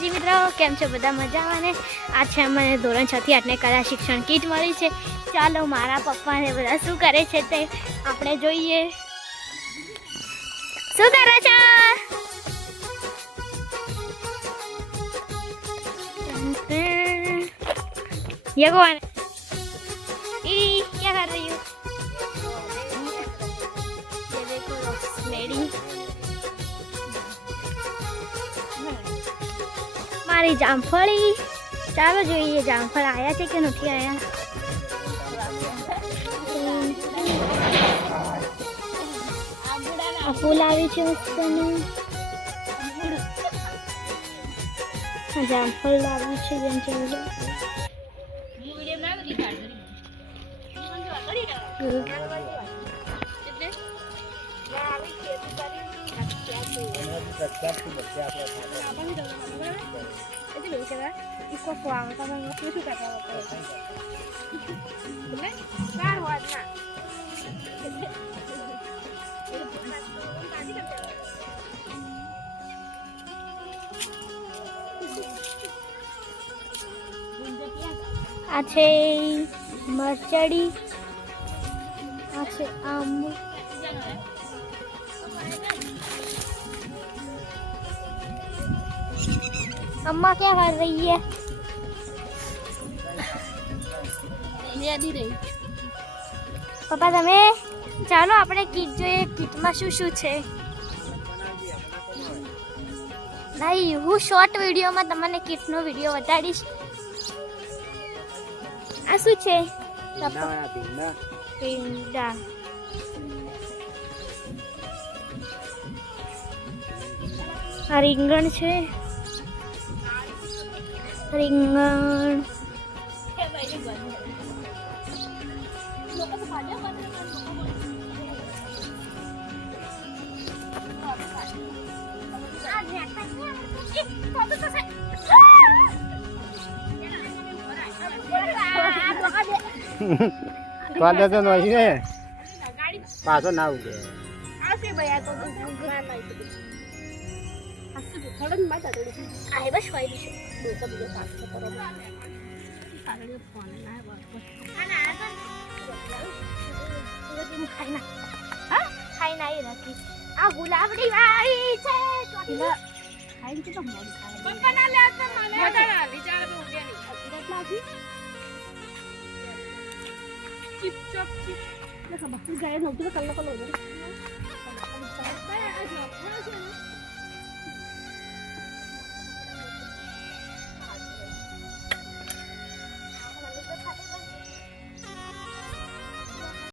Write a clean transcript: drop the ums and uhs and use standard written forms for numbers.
માતાજી મિત્રો, કેમ છો બધા મજામાં ને? આ છે મને ધોરણ 6 થી 8 ને કલા શિક્ષણ કીટ મળી છે. ચાલો મારા પપ્પાને બધા શું કરે છે તે આપણે જોઈએ. શું કરે છે? ये कौन है? क्या कर रही हूँ? ये देखो रोसमेरी मारी जामफળી. ચાલો જોઈએ જામફળ આયા છે કે નથી આયા. આ ફૂલ આવી છે મસ્તનું. જામફળ આવી છે જેમ છે इसको खुआओ तो मैं कुछ करता हूँ क्या हुआ ना आ छे मरचड़ी आ छे आम अम्मा क्या कर रही है? पप्पा तमे ચાલો આપણે કીટ જોઈએ. કીટમાં શું શું છે? નહીં, હું શોર્ટ વિડીયોમાં તમને કીટનો વિડીયો બતાડીશ. આ શું છે? પીંડા. આ રીંગણ છે. રીંગણ પાછો તો નથી ને પાછો ના ઉગે आहे बस फायदे છે. ખાઈ ના નથી. આ ગુલાબડી વાળી છે. ખાઈ તો મોડી ખાઈ. પપ્પા ના લે તો મને ના વિચાર તો ઉગે નહીં. કેટલાથી ચીપ ચોપ ચીપ ને ખબર ગાય નહોતી તો કલ્લો કલ્લો ઉગે.